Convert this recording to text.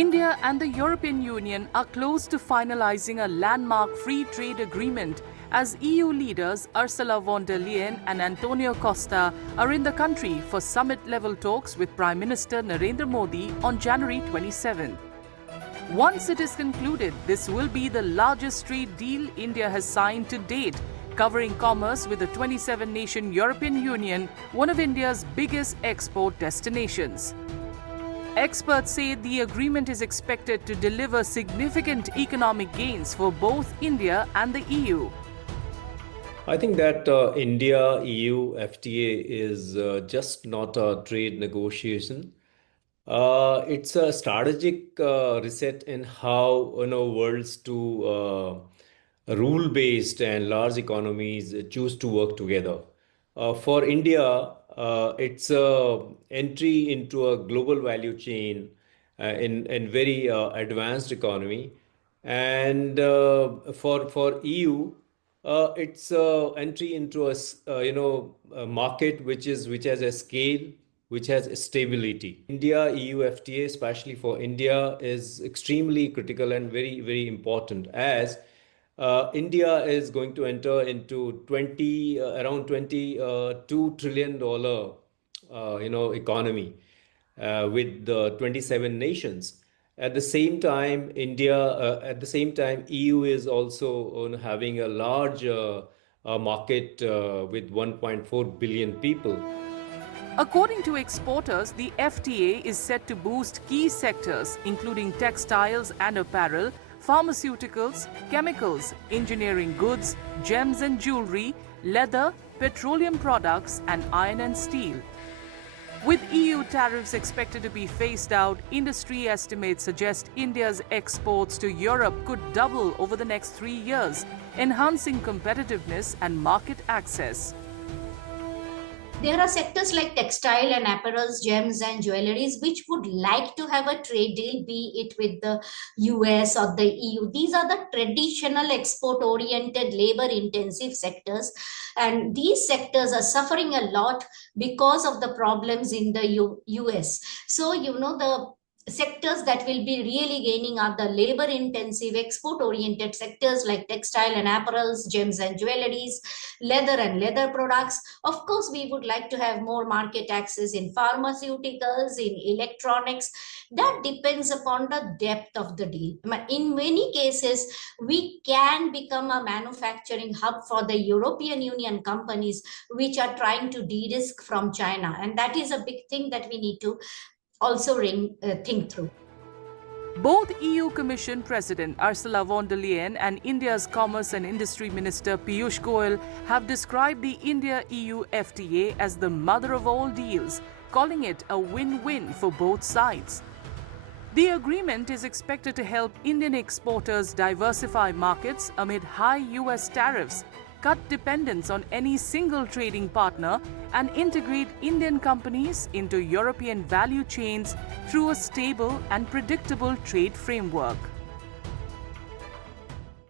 India and the European Union are close to finalizing a landmark free trade agreement as EU leaders Ursula von der Leyen and Antonio Costa are in the country for summit-level talks with Prime Minister Narendra Modi on January 27. Once it is concluded, this will be the largest trade deal India has signed to date, covering commerce with the 27-nation European Union, one of India's biggest export destinations. Experts say the agreement is expected to deliver significant economic gains for both India and the EU. I think that India-EU FTA is just not a trade negotiation. It's a strategic reset in how worlds to rule-based and large economies choose to work together. For India, it's a entry into a global value chain in very advanced economy, and for EU, it's entry into a market which has a scale, which has stability. India-EU FTA, especially for India, is extremely critical and very, very important as India is going to enter into around $22 trillion economy with the 27 nations. At the same time, EU is also having a large market with 1.4 billion people. According to exporters, the FTA is set to boost key sectors including textiles and apparel, pharmaceuticals, chemicals, engineering goods, gems and jewelry, leather, petroleum products, and iron and steel. With EU tariffs expected to be phased out, industry estimates suggest India's exports to Europe could double over the next 3 years, enhancing competitiveness and market access. There are sectors like textile and apparels, gems and jewelries, which would like to have a trade deal, be it with the US or the EU. These are the traditional export-oriented, labor-intensive sectors. And these sectors are suffering a lot because of the problems in the US. So, the sectors that will be really gaining are the labor-intensive, export-oriented sectors like textile and apparels, gems and jewelries, leather and leather products. Of course, we would like to have more market access in pharmaceuticals, in electronics. That depends upon the depth of the deal. In many cases, we can become a manufacturing hub for the European Union companies which are trying to de-risk from China. And that is a big thing that we need to also think through. Both EU Commission President Ursula von der Leyen and India's Commerce and Industry Minister Piyush Goyal have described the India-EU FTA as the mother of all deals, calling it a win-win for both sides. The agreement is expected to help Indian exporters diversify markets amid high US tariffs, cut dependence on any single trading partner, and integrate Indian companies into European value chains through a stable and predictable trade framework.